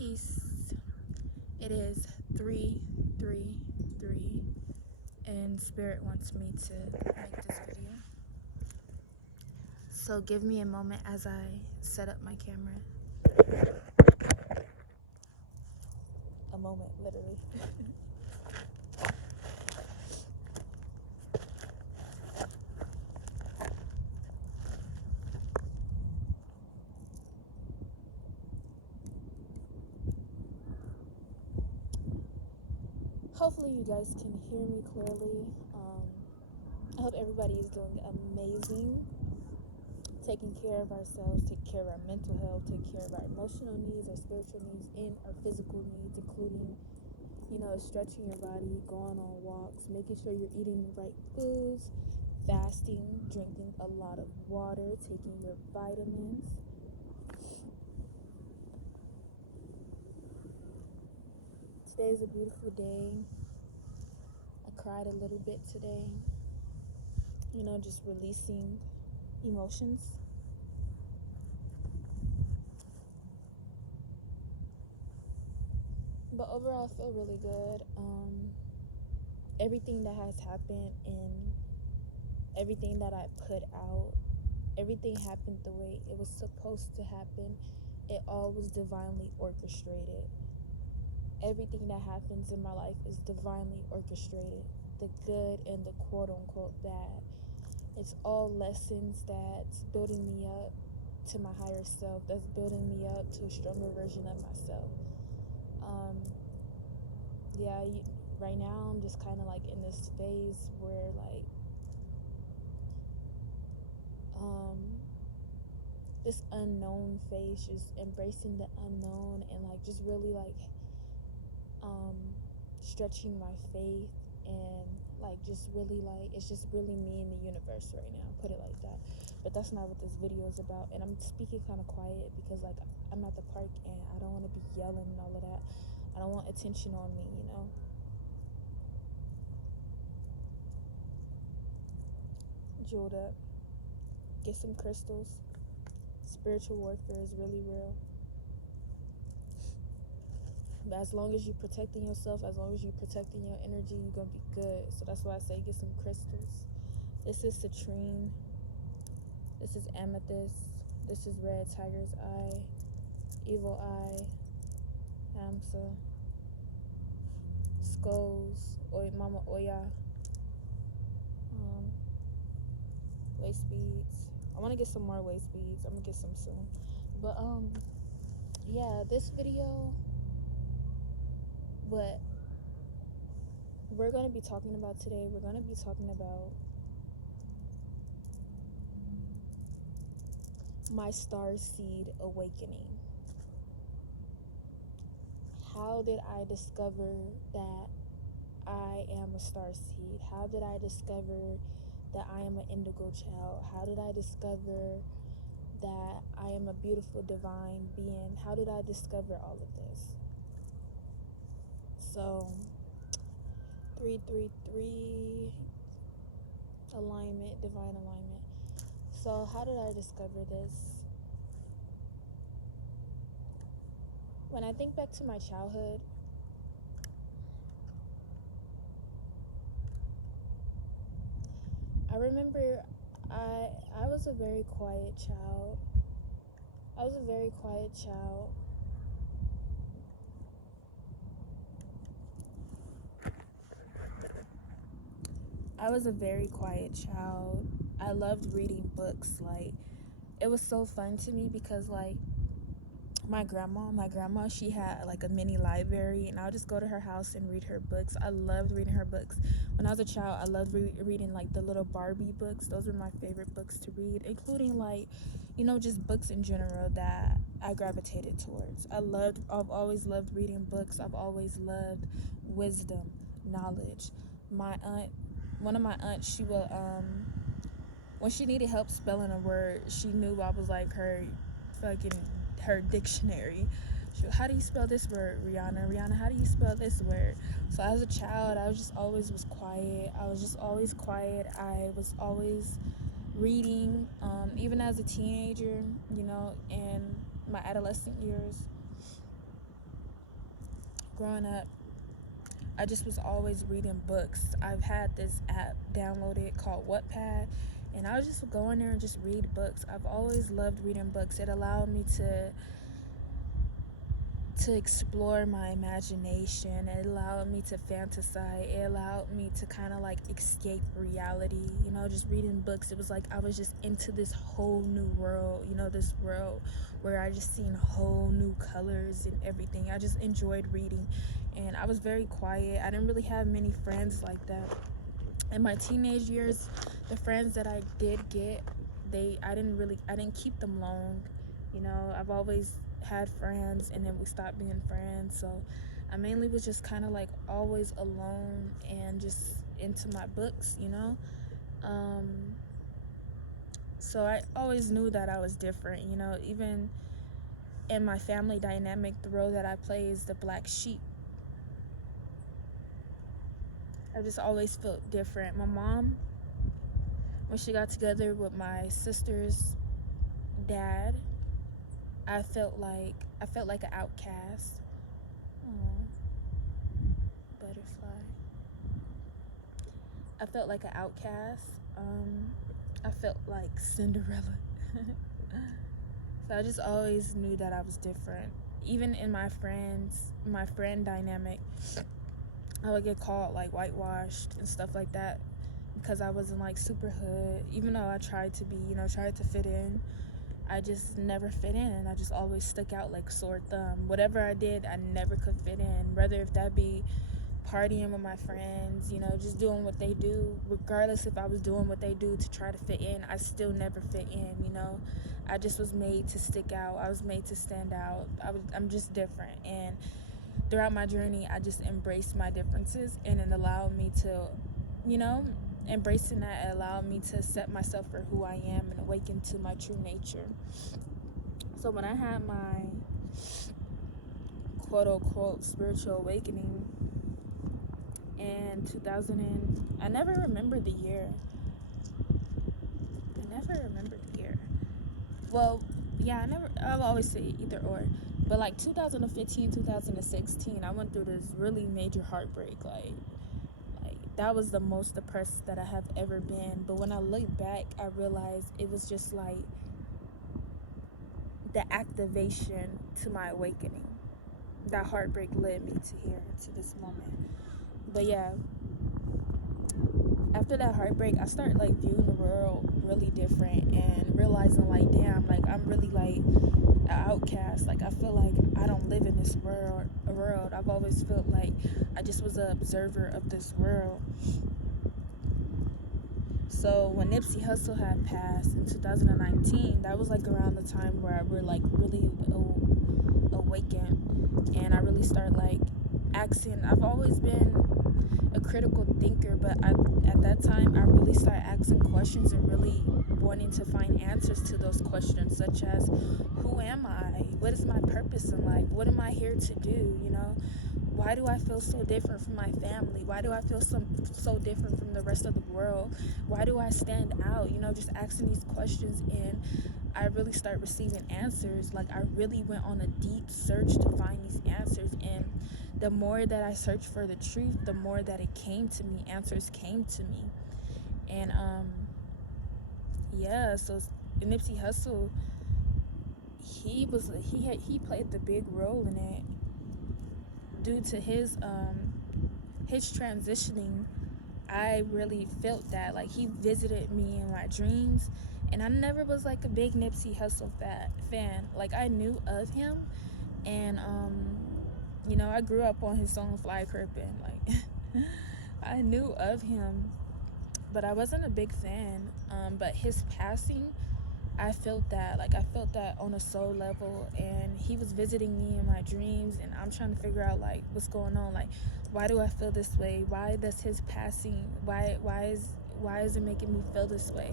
Peace. It is 3:33 and Spirit wants me to make this video. So give me a moment as I set up my camera. A moment, literally. Hopefully you guys can hear me clearly. I hope everybody is doing amazing. Taking care of ourselves, take care of our mental health, take care of our emotional needs, our spiritual needs, and our physical needs, including, stretching your body, going on walks, making sure you're eating the right foods, fasting, drinking a lot of water, taking your vitamins. Today is a beautiful day. I cried a little bit today, just releasing emotions. But overall, I feel really good. Everything that has happened and everything that I put out, everything happened the way it was supposed to happen. It all was divinely orchestrated. Everything that happens in my life is divinely orchestrated. The good and the quote-unquote bad. It's all lessons that's building me up to my higher self, that's building me up to a stronger version of myself. Right now I'm just kind of like in this phase where this unknown phase, just embracing the unknown and just really stretching my faith and just really it's just really me in the universe right now, put it like that. But that's not what this video is about, and I'm speaking kind of quiet because I'm at the park and I don't want to be yelling and all of that. I don't want attention on me, Jeweled up, get some crystals. Spiritual warfare is really real. But as long as you're protecting yourself, as long as you're protecting your energy, you're going to be good. So that's why I say get some crystals. This is citrine. This is amethyst. This is red tiger's eye, evil eye, hamsa, skulls, mama oya, waist beads. I want to get some more waist beads. I'm going to get some soon. But yeah, this video, what we're going to be talking about today, we're going to be talking about my Starseed Awakening. How did I discover that I am a starseed? How did I discover that I am an indigo child? How did I discover that I am a beautiful divine being? How did I discover all of this? So 333 alignment, divine alignment. So how did I discover this? When I think back to my childhood, I remember I was a very quiet child. I was a very quiet child. I loved reading books. It was so fun to me because my grandma, she had a mini library, and I would just go to her house and read her books. I loved reading her books. When I was a child, I loved reading the little Barbie books. Those were my favorite books to read, including just books in general that I gravitated towards. I've always loved reading books. I've always loved wisdom, knowledge. One of my aunts, she will when she needed help spelling a word, she knew I was her dictionary. How do you spell this word, Rihanna? Rihanna, how do you spell this word? So as a child, I was always quiet. I was always reading, even as a teenager, in my adolescent years. growing up, I just was always reading books. I've had this app downloaded called Wattpad, and I was just go in there and just read books. I've always loved reading books. It allowed me to explore my imagination. It allowed me to fantasize. It allowed me to kind of like escape reality. You know, just reading books, it was like I was just into this whole new world. You know, this world where I just seen whole new colors and everything. I just enjoyed reading, and I was very quiet. I didn't really have many friends like that. In my teenage years, the friends that I did get, I didn't keep them long. You know, I've always had friends, and then we stopped being friends. So I mainly was just kind of like always alone and just into my books, you know. So I always knew that I was different, you know. Even in my family dynamic, the role that I play is the black sheep. I just always felt different. My mom, when she got together with my sister's dad, I felt like an outcast. Oh, butterfly. I felt like an outcast. I felt like Cinderella. So I just always knew that I was different. Even in my friend dynamic, I would get called like whitewashed and stuff like that because I wasn't like super hood. Even though I tried to be, you know, tried to fit in, I just never fit in, and I just always stuck out like sore thumb. Whatever I did, I never could fit in. Whether if that be partying with my friends, you know, just doing what they do, regardless if I was doing what they do to try to fit in, I still never fit in, you know. I just was made to stick out. I was made to stand out. I'm just different, and throughout my journey, I just embraced my differences, and it allowed me to, you know, embracing that, it allowed me to accept myself for who I am and awaken to my true nature. So when I had my quote-unquote spiritual awakening in 2000, I never remember the year. Well, yeah, I'll always say either or. But like 2015, 2016, I went through this really major heartbreak. Like that was the most depressed that I have ever been. But when I look back, I realized it was just like the activation to my awakening. That heartbreak led me to here, to this moment. But yeah, after that heartbreak, I started like viewing the world really different and realizing like, damn, like I'm really like an outcast. Like I feel like I don't live in this world. I've always felt like I just was an observer of this world. So when Nipsey Hussle had passed in 2019, that was like around the time where we're like really awakened, and I really started like asking. I've always been a critical thinker, but at that time I really started asking questions and really wanting to find answers to those questions, such as who am I? What is my purpose in life? What am I here to do? You know, why do I feel so different from my family? Why do I feel so different from the rest of the world? Why do I stand out? You know, just asking these questions, and I really started receiving answers. Like I really went on a deep search to find these answers, and the more that I searched for the truth, the more that it came to me. Answers came to me, and yeah. So Nipsey Hussle, he played the big role in it. Due to his transitioning, I really felt that. Like he visited me in my dreams, and I never was like a big Nipsey Hussle fan. Like I knew of him, and you know, I grew up on his song Fly Crippin'. Like I knew of him, but I wasn't a big fan. But his passing, I felt that. Like I felt that on a soul level, and he was visiting me in my dreams, and I'm trying to figure out like what's going on. Like why do I feel this way? Why does his passing, why is it making me feel this way?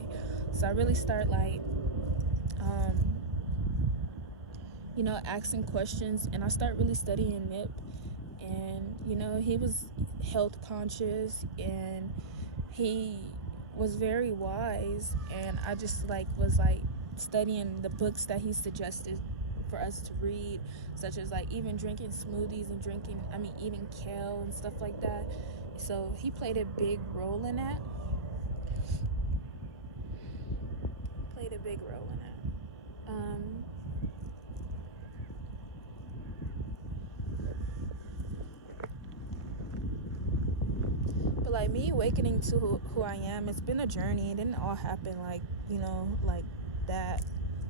So I really start like you know, asking questions, and I start really studying Nip. And you know, he was health conscious, and he was very wise, and I just like was like studying the books that he suggested for us to read, such as like even drinking smoothies and eating kale and stuff like that. So he played a big role in that. But like me awakening to who I am, it's been a journey. It didn't all happen like, like that.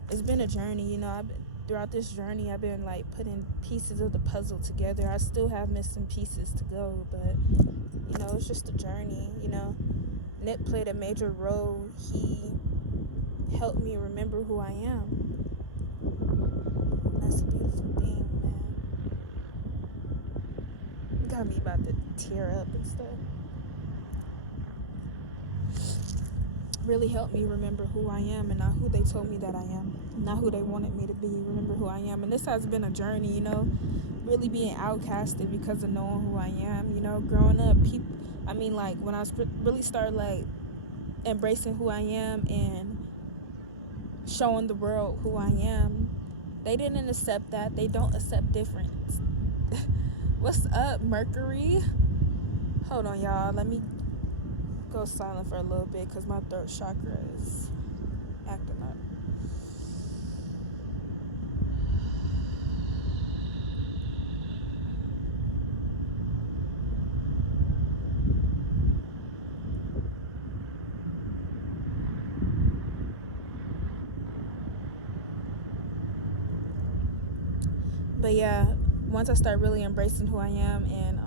It's been a journey, throughout this journey I've been like putting pieces of the puzzle together. I still have missing pieces to go, but it's just a journey. Nip played a major role. He helped me remember who I am. And that's a beautiful thing, man. Got me about to tear up and stuff. Really helped me remember who I am and not who they told me that I am, not who they wanted me to be. Remember who I am. And this has been a journey, really being outcasted because of knowing who I am. Growing up, when I really started like embracing who I am and showing the world who I am, they didn't accept that. They don't accept difference. What's up, Mercury? Hold on, y'all. Let me go silent for a little bit because my throat chakra is acting up. But yeah, once I start really embracing who I am and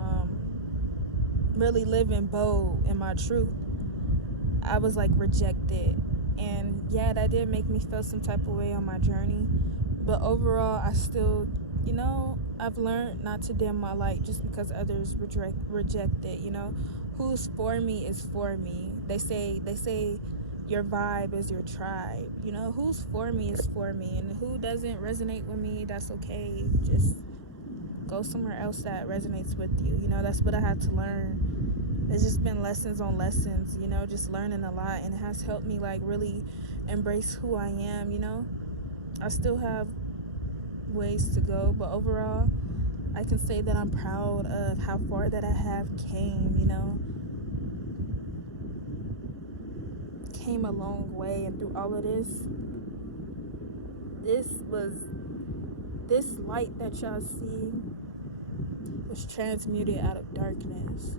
really living bold in my truth, I was like rejected. And yeah, that did make me feel some type of way on my journey. But overall, I still, I've learned not to dim my light just because others reject it. Who's for me is for me. They say your vibe is your tribe. Who's for me is for me, and who doesn't resonate with me, that's okay. Just go somewhere else that resonates with you. That's what I had to learn. It's just been lessons on lessons, just learning a lot, and it has helped me like really embrace who I am. I still have ways to go, but overall I can say that I'm proud of how far that I have came. Came a long way, and through all of this light that y'all see was transmuted out of darkness.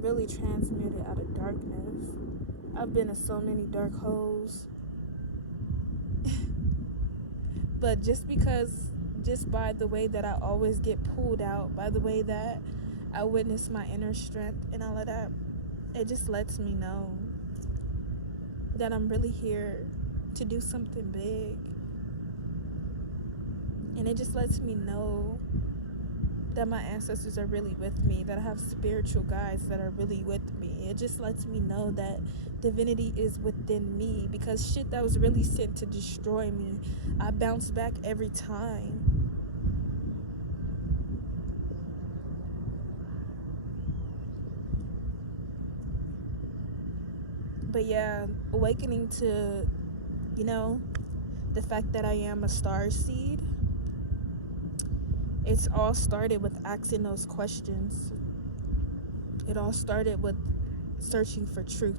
Really transmuted out of darkness. I've been in so many dark holes. But just by the way that I always get pulled out, by the way that I witness my inner strength and all of that, it just lets me know that I'm really here to do something big. And it just lets me know that my ancestors are really with me, that I have spiritual guides that are really with me. It just lets me know that divinity is within me, because shit that was really sent to destroy me, I bounce back every time. But yeah, awakening to, the fact that I am a starseed, it's all started with asking those questions. It all started with searching for truth.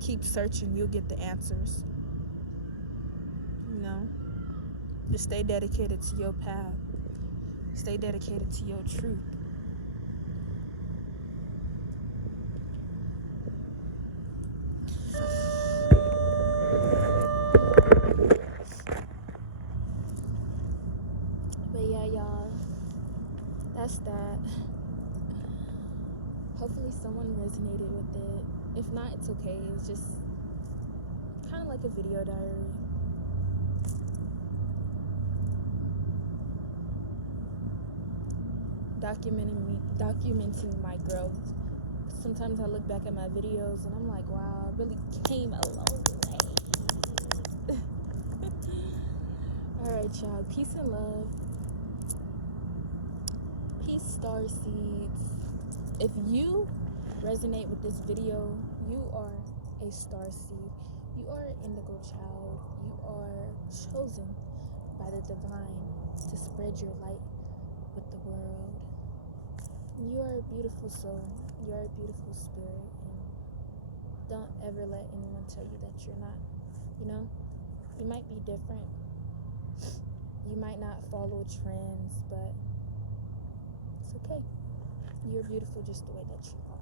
Keep searching, you'll get the answers. Just stay dedicated to your path. Stay dedicated to your truth. But yeah, y'all, that's that. Hopefully someone resonated with it. If not, it's okay. It's just kind of like a video diary. Documenting my growth. Sometimes I look back at my videos and I'm like, wow, I really came a long way. Alright, y'all. Peace and love. Peace, starseeds. If you resonate with this video, you are a starseed. You You are an indigo child. You are chosen by the divine to spread your light with the world. You are a beautiful soul. You are a beautiful spirit, and don't ever let anyone tell you that you're not. You know, you might be different. You might not follow trends, but it's okay. You're beautiful just the way that you are.